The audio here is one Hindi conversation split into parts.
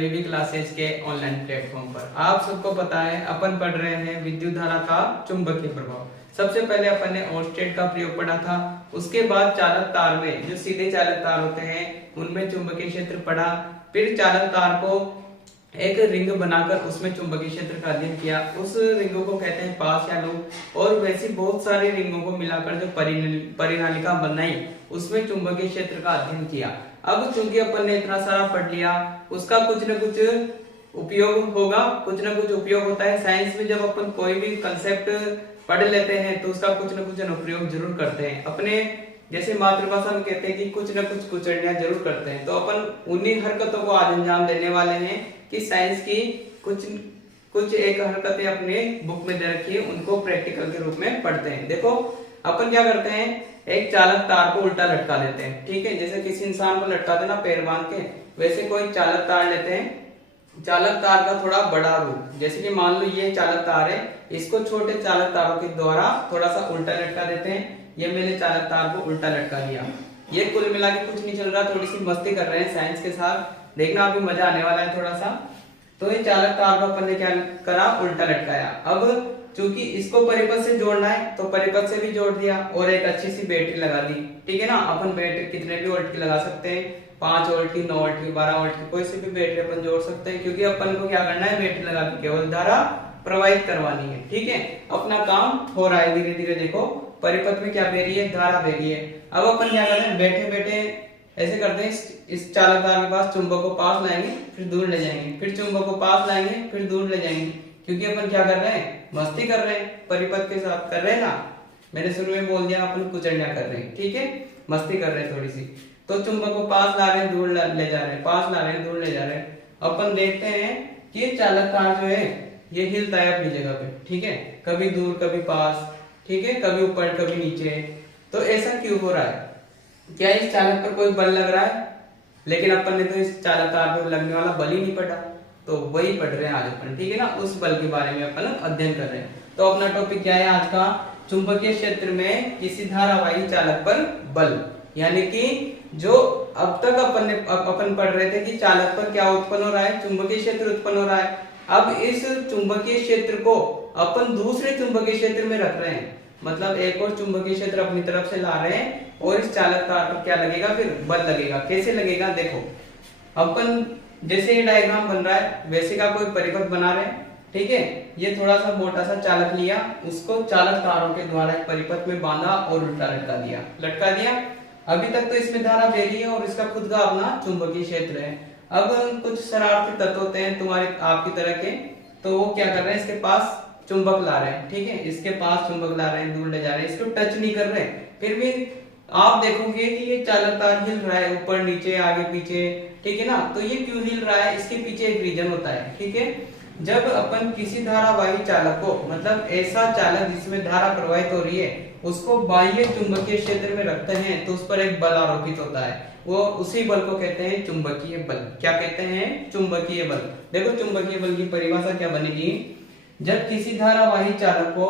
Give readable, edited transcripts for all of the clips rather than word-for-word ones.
एबीबी क्लासेज के ऑनलाइन प्लेटफॉर्म पर। आप सबको पता है अपन पढ़ रहे हैं विद्युत धारा का चुंबकीय प्रभाव। सबसे पहले अपन ने ओस्टेट का प्रयोग पढ़ा था, उसके बाद चालक तार में जो सीधे चालक तार होते हैं उनमें चुंबकीय क्षेत्र पढ़ा, फिर चालक तार को एक रिंग बनाकर उसमें चुंबकीय क्षेत्र का अध्ययन किया, उस रिंग को कहते हैं पास या लूप। और वैसी बहुत सारी रिंगों को मिलाकर जो परिनालिका बनाई उसमें चुंबकीय क्षेत्र का अध्ययन किया। अब चूंकि अपन ने इतना सारा पढ़ लिया, उसका कुछ न कुछ उपयोग होगा, कुछ न कुछ उपयोग होता है। साइंस में जब अपन कोई भी कंसेप्ट पढ़ लेते हैं तो उसका कुछ न कुछ अनुप्रयोग जरूर करते हैं। अपने जैसे मातृभाषा में कहते हैं कि कुछ न कुछ कुचड़ियां जरूर करते हैं, तो अपन उन्हीं हरकतों को आज अंजाम देने वाले हैं कि साइंस की कुछ एक हरकतें अपने बुक में दे रखी है, उनको प्रैक्टिकल के रूप में पढ़ते हैं। देखो अपन क्या करते हैं, एक चालक तार को उल्टा लटका देते हैं, ठीक है, जैसे किसी इंसान को लटकाते ना पैर बांध के, वैसे कोई चालक तार लेते हैं। चालक तार का थोड़ा बड़ा रूप, जैसे कि मान लो ये चालक तार है, इसको छोटे चालक तारों के द्वारा थोड़ा सा उल्टा लटका देते हैं। ये मैंने चालक तार को उल्टा लटका दिया। ये कुल मिला के कुछ नहीं चल रहा, थोड़ी सी मस्ती कर रहे हैं साइंस के साथ, देखना अभी मजा आने वाला है थोड़ा सा। तो ये चालक तार को अपन ने क्या करा, उल्टा लटकाया। अब चूंकि इसको परिपथ से जोड़ना है तो परिपथ से भी जोड़ दिया और एक अच्छी सी बैटरी लगा दी, ठीक है ना। अपन बैटरी कितने भी वोल्ट की लगा सकते हैं, 5 वोल्ट की, 9 वोल्ट की, 12 वोल्ट की, कोई सी भी बैटरी अपन जोड़ सकते हैं, क्योंकि अपन को क्या करना है, बैटरी लगा के केवल धारा प्रवाहित करवानी है, ठीक है। अपना काम हो रहा है धीरे धीरे। देखो परिपथ में क्या बह रही है, धारा बह रही है। अब अपन क्या करते हैं, बैठे बैठे ऐसे करते हैं, इस चालक तार के पास चुंबक को पास लाएंगे, फिर दूर ले जाएंगे, फिर चुंबक को पास लाएंगे, फिर दूर ले जाएंगे, क्योंकि अपन क्या कर रहे हैं, मस्ती कर रहे हैं, परिपथ के साथ कर रहे हैं ना। मैंने शुरू में बोल दिया अपन कुचड़ियां कर रहे हैं, ठीक है, मस्ती कर रहे हैं थोड़ी सी। तो चुंबक को पास ला रहे हैं, दूर ले जा रहे हैं, पास ला रहे हैं, दूर ले जा रहे हैं। अपन देखते हैं कि चालक तार जो है ये हिलता है अपनी जगह पे, ठीक है, कभी दूर कभी पास, ठीक है, कभी ऊपर कभी नीचे। तो ऐसा क्यों हो रहा है, क्या इस चालक पर कोई बल लग रहा है? लेकिन अपन ने तो इस चालक तार पर लगने वाला बल ही नहीं पढ़ा, तो वही पढ़ रहे हैं आज अपन, ठीक है ना, उस बल के बारे में अपन अध्ययन कर रहे हैं। तो अपना टॉपिक क्या है आज का, चुंबकीय क्षेत्र में किसी धारावाही चालक पर बल। यानी कि जो अब तक अपन पढ़ रहे थे कि चालक पर क्या उत्पन्न हो रहा है, चुंबकीय क्षेत्र उत्पन्न हो रहा है। अब इस चुंबकीय क्षेत्र को अपन दूसरे चुंबकीय क्षेत्र में रख रहे हैं, मतलब एक और चुंबकीय क्षेत्र अपनी तरफ से ला रहे हैं और इस चालक तार पर क्या लगेगा, फिर बल लगेगा। कैसे लगेगा, देखो अपन जैसे ये डायग्राम बन रहा है वैसे का कोई परिपथ बना रहे हैं, ठीक है। ये थोड़ा सा मोटा सा चालक लिया, उसको चालक तारों के द्वारा एक परिपथ में बांधा और उल्टा लटका दिया। अभी तक तो इसमें धारा बह रही है और इसका खुद का अपना चुंबकीय क्षेत्र है। अब कुछ शरारती तत्व होते हैं तुम्हारे आपकी तरह के, तो वो क्या कर रहे हैं, इसके पास चुंबक ला रहे हैं, ठीक है, इसके पास चुंबक ला रहे हैं, दूर ले जा रहे हैं, इसको टच नहीं कर रहे, फिर भी आप देखोगे कि ये चालक तार हिल रहा है, ऊपर नीचे आगे पीछे, ठीक है ना। तो ये क्यों हिल रहा है, इसके पीछे एक रीजन होता है, ठीक है। जब अपन किसी धारावाही चालक को, मतलब ऐसा चालक जिसमें धारा प्रवाहित हो रही है, उसको बाह्य चुंबकीय क्षेत्र में रखते हैं तो उस पर एक बल आरोपित होता है, वो उसी बल को कहते हैं चुंबकीय बल। क्या कहते हैं, चुंबकीय बल। देखो चुंबकीय बल की परिभाषा क्या बनेगी, जब किसी धारावाही चालक को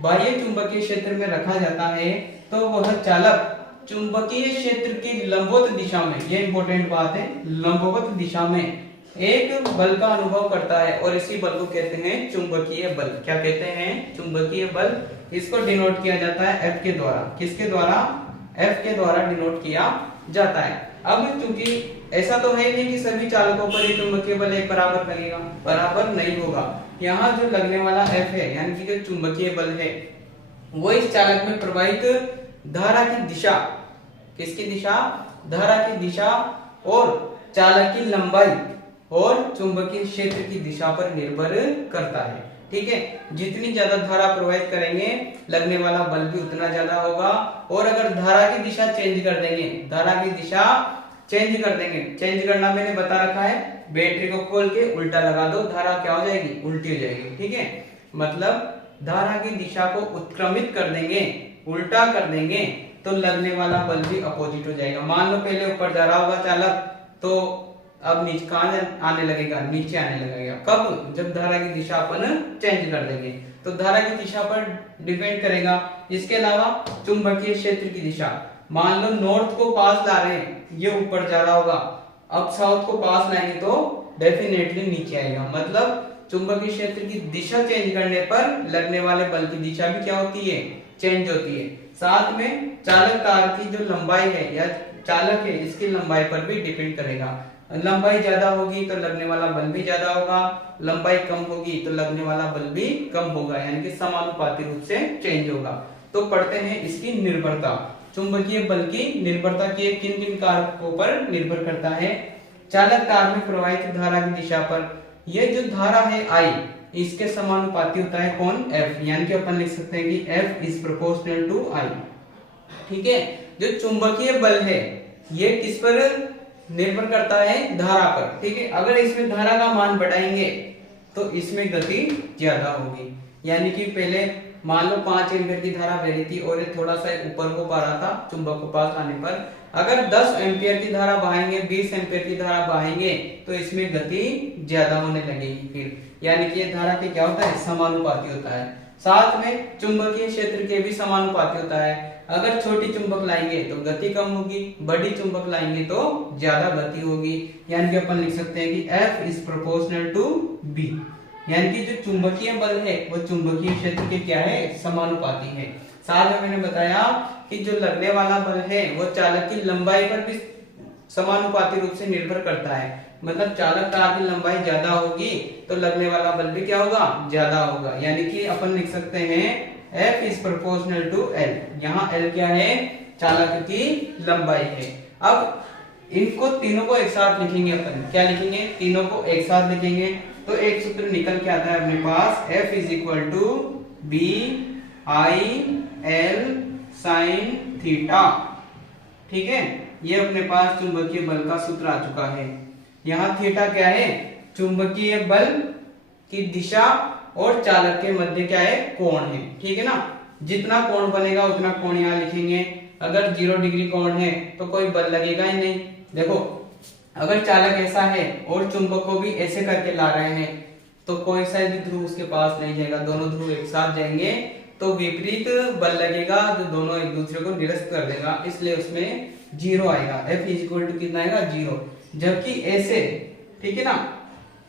बाह्य चुंबकीय क्षेत्र में रखा जाता है तो वह चालक चुंबकीय क्षेत्र की लंबवत दिशा में, ये इंपॉर्टेंट बात है, लंबवत दिशा में एक बल का अनुभव करता है और इसी बल को कहते हैं चुंबकीय बल। क्या कहते हैं, चुंबकीय बल। इसको डिनोट किया जाता है F के द्वारा। किसके द्वारा, F के द्वारा डिनोट किया जाता है। अब चूंकि ऐसा तो है नहीं कि सभी चालकों पर ये चुंबकीय बल एक बराबर लगेगा, बराबर नहीं होगा। यहाँ जो लगने वाला F है, यानी कि जो चुंबकीय बल है, वो इस चालक में प्रवाहित धारा की दिशा, किसकी दिशा, धारा की दिशा और चालक की लंबाई और चुंबकीय क्षेत्र की दिशा पर निर्भर करता है, ठीक है। जितनी ज्यादा धारा प्रवाहित करेंगे लगने वाला बल भी उतना ज्यादा होगा। और अगर धारा की दिशा चेंज कर देंगे, धारा की दिशा चेंज कर देंगे, चेंज करना मैंने बता रखा है, बैटरी को खोल के उल्टा लगा दो, धारा क्या हो जाएगी, उल्टी हो जाएगी, ठीक है। मतलब धारा की दिशा को उत्क्रमित कर देंगे, उल्टा कर देंगे, तो लगने वाला बल भी अपोजिट हो जाएगा। मान लो पहले ऊपर जा रहा होगा चालक, तो अब नीचे कहां आने लगेगा, नीचे आने लगेगा। कब, जब धारा की दिशा अपन चेंज कर देंगे, तो धारा की दिशा पर डिपेंड करेगा। इसके अलावा चुंबकीय क्षेत्र की दिशा, मान लो नॉर्थ को पास ला रहे हैं, ये ऊपर जा रहा होगा, अब साउथ को पास लाएंगे तो डेफिनेटली नीचे आएगा। मतलब चुंबकीय क्षेत्र की दिशा चेंज करने पर लगने वाले बल की दिशा भी क्या होती है, चेंज होती है। साथ में चालक तार की जो लंबाई है या चालक है इसकी लंबाई पर भी डिपेंड करेगा। लंबाई ज्यादा होगी तो लगने वाला बल भी ज्यादा होगा, लंबाई कम होगी तो लगने वाला बल भी कम होगा, यानी कि समानुपाती रूप से चेंज होगा। तो पढ़ते हैं इसकी निर्भरता। चुंबकीय बल की निर्भरता की किन किन कारकों पर निर्भर करता है। चालक तार में प्रवाहित धारा की दिशा पर, ये जो धारा है आई इसके समानुपाती होता है कौन, एफ, यानी कि अपन लिख सकते हैं कि एफ इज प्रोपोर्शनल टू आई। ठीक है, जो चुंबकीय बल है ये किस पर निर्भर करता है, धारा पर। ठीक है, अगर इसमें धारा का मान बढ़ाएंगे तो इसमें गति ज्यादा होगी। यानी कि पहले मान लो 5 एम्पीयर की धारा बह रही थी और ये थोड़ा सा ऊपर को पा रहा था चुंबक को पास आने पर, अगर 10 एम्पीयर की धारा बहाएंगे, 20 एम्पीयर की धारा बहाएंगे तो इसमें गति ज्यादा होने लगेगी फिर, यानी कि ये धारा के क्या होता है, समानुपाती होता है। साथ में चुंबकीय क्षेत्र के भी समानुपाती होता है। अगर छोटी चुंबक लाएंगे तो गति कम होगी, बड़ी चुंबक लाएंगे तो ज्यादा गति होगी। यानी कि अपन लिख सकते हैं कि F is proportional to B, यानी कि जो चुंबकीय बल है वो चुंबकीय क्षेत्र के क्या है, समानुपाती है। साथ में मैंने बताया कि जो लगने वाला बल है वो चालक की लंबाई पर भी समानुपाती रूप से निर्भर करता है। मतलब चालक तार की लंबाई ज्यादा होगी तो लगने वाला बल भी क्या होगा, ज्यादा होगा। यानी कि अपन लिख सकते हैं F is proportional to L। यहाँ L क्या है, चालक की लंबाई है। अब इनको तीनों को एक साथ लिखेंगे अपन, क्या लिखेंगे, तीनों को एक साथ लिखेंगे तो एक सूत्र निकल के आता है अपने पास, F is equal to B I L sine theta. ठीक है, ये अपने पास चुंबकीय बल का सूत्र आ चुका है। यहाँ थीटा क्या है, चुंबकीय बल की दिशा और चालक के मध्य क्या है, कोण है। ठीक है ना, जितना कोण बनेगा उतना कोण यहाँ लिखेंगे। अगर 0 डिग्री कोण है तो कोई बल लगेगा ही नहीं। देखो अगर चालक ऐसा है और चुंबक को भी ऐसे करके ला रहे हैं तो कोई सा भी ध्रुव उसके पास नहीं जाएगा, दोनों ध्रुव एक साथ जाएंगे तो विपरीत बल लगेगा जो दोनों एक दूसरे को निरस्त कर देगा, इसलिए उसमें 0 आएगा। F इज इक्वल टू कितना आएगा, 0। जबकि ऐसे, ठीक है ना,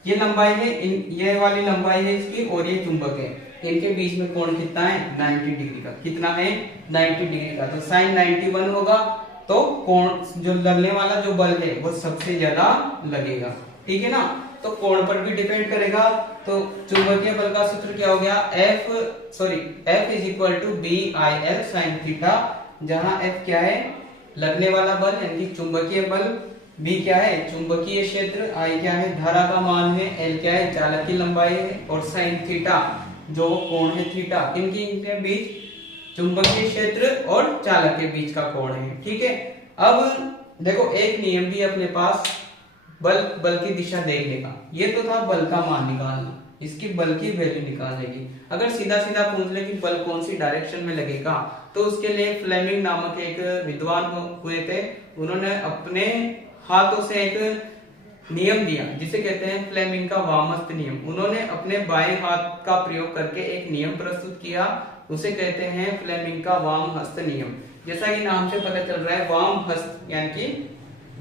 ये लंबाई है, ये वाली लंबाई है इसकी और ये चुंबक है, इनके बीच में कोण कितना है, 90 डिग्री का। कितना है, 90 डिग्री का। तो साइन 91 होगा तो कोण जो लगने वाला जो बल है वो सबसे ज्यादा लगेगा। ठीक है ना, तो कोण पर भी डिपेंड करेगा। तो चुंबकीय बल का सूत्र क्या हो गया, F is equal to B I L sine theta, जहां F क्या है, लगने वाला बल यानी कि चुंबकीय बल, B क्या है, चुंबकीय क्षेत्र, I क्या है, धारा का मान है, L क्या है, चालक की लंबाई है, और साइन थीटा जो कोण है थीटा, इनके बीच चुंबकीय क्षेत्र और चालक के बीच का कोण है। ठीक है, अब देखो एक नियम भी अपने पास बल की दिशा देखने का। ये तो था बल का मान निकालना, इसकी बल की वैल्यू निकालेगी। अगर सीधा सीधा पूछ ले कि बल कौन सी डायरेक्शन में लगेगा तो उसके लिए फ्लेमिंग नामक एक विद्वान हुए थे, उन्होंने अपने हाथों से एक नियम दिया जिसे कहते हैं फ्लेमिंग का वामहस्त नियम। उन्होंने अपने बाएं हाथ का प्रयोग करके एक नियम प्रस्तुत किया, उसे कहते हैं फ्लेमिंग का वामहस्त नियम। जैसा कि नाम से पता चल रहा है वामहस्त यानी कि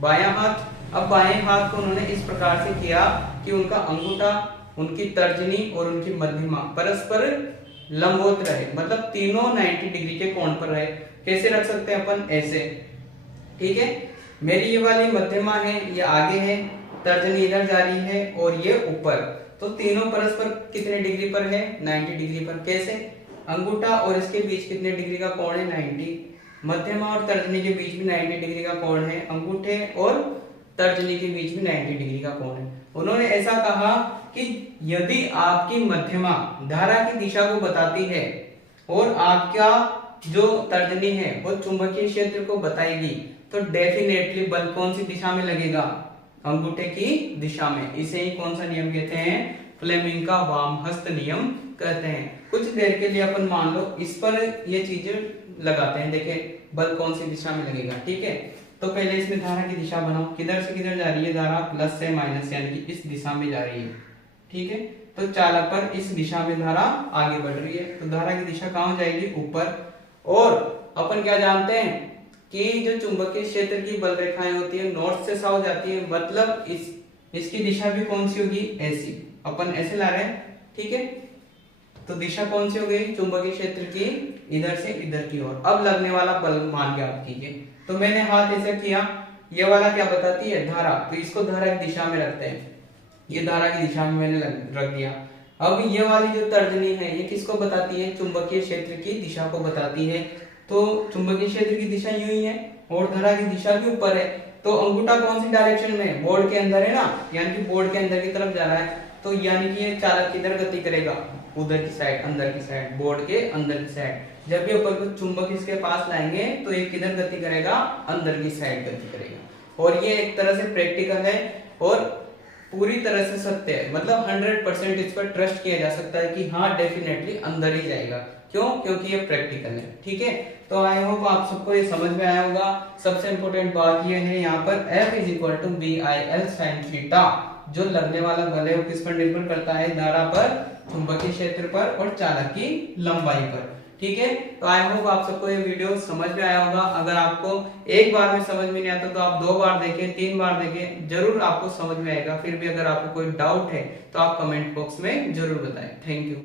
बायां हाथ। अब बाएं हाथ को उन्होंने इस प्रकार से किया कि उनका अंगूठा, उनकी तर्जनी और उनकी मध्यमा परस्पर लंबवत रहे, मतलब तीनों 90 डिग्री के कोण पर रहे। कैसे रख सकते हैं अपन, ऐसे। ठीक है, मेरी ये वाली मध्यमा है, ये आगे है, तर्जनी इधर जा रही है और ये ऊपर, तो तीनों परस्पर कितने डिग्री पर है, 90 डिग्री पर। कैसे, अंगूठा और इसके बीच कितने डिग्री का कोण है, 90। मध्यमा और तर्जनी के बीच भी 90 डिग्री का कोण है, अंगूठे और तर्जनी के बीच में 90 डिग्री का कोण है। उन्होंने ऐसा कहा कि यदि आपकी मध्यमा धारा की दिशा को बताती है और आपका जो तर्जनी है वो चुंबकीय क्षेत्र को बताएगी तो डेफिनेटली बल कौन सी दिशा में लगेगा, अंगूठे की दिशा में। इसे ही कौन सा नियम कहते हैं, फ्लेमिंग का वामहस्त नियम कहते हैं। कुछ देर के लिए अपन मान लो इस पर ये चीजें लगाते हैं, देखें बल कौन सी दिशा में लगेगा। ठीक है, तो पहले इसमें धारा की दिशा बनाओ, किधर से किधर जा रही है धारा, प्लस से माइनस यानी कि इस दिशा में जा रही है। ठीक है, तो चालक पर इस दिशा में धारा आगे बढ़ रही है, तो धारा की दिशा कहां जाएगी, ऊपर। और अपन क्या जानते हैं कि जो चुंबकीय क्षेत्र की बल रेखाएं होती है नॉर्थ से साउथ जाती है, मतलब इसकी दिशा भी कौन सी होगी, ऐसी, अपन ऐसे ला रहे हैं, ठीक है। तो दिशा कौन सी हो गई चुंबकीय क्षेत्र की, इधर से इधर की ओर। अब लगने वाला बल मान के आप कीजिए। तो मैंने हाथ ऐसे किया, ये वाला क्या बताती है, धारा, तो इसको धारा की दिशा में रखते हैं, ये धारा की दिशा में मैंने रख दिया। अब ये वाली जो तर्जनी है ये किसको बताती है, चुंबकीय क्षेत्र की दिशा को बताती है। तो चुंबकीय क्षेत्र की दिशा यूं ही है और धारा की दिशा भी ऊपर है। तो अंगूठा कौन सी डायरेक्शन में, बोर्ड के अंदर है ना, यानी कि बोर्ड के अंदर की तरफ जा रहा है। तो यानी कि ये चालक किधर गति करेगा, उधर की साइड, अंदर की साइड, बोर्ड के अंदर की साइड। जब भी अपन को चुंबक इसके पास लाएंगे तो ये किधर गति करेगा, अंदर की साइड गति करेगा। और ये एक तरह से प्रैक्टिकल है और पूरी तरह से सत्य है, मतलब 100% इस पर ट्रस्ट किया जा सकता है कि हाँ डेफिनेटली अंदर ही जाएगा। क्यों, क्योंकि ये प्रैक्टिकल है, ठीक है। तो आई होप आप सबको ये समझ में आया होगा। सबसे इंपॉर्टेंट बात ये है यहाँ पर F = BIL sin थीटा, जो लगने वाला बल है वो किस पर निर्भर करता है, धारा पर, चुंबकीय क्षेत्र पर और चालक की लंबाई पर, ठीक है। तो आई होप आप सबको ये वीडियो समझ में आया होगा। अगर आपको एक बार में समझ में नहीं आता तो आप 2 बार देखें, 3 बार देखें, जरूर आपको समझ में आएगा। फिर भी अगर आपको कोई डाउट है तो आप कमेंट बॉक्स में जरूर बताएं। Thank you.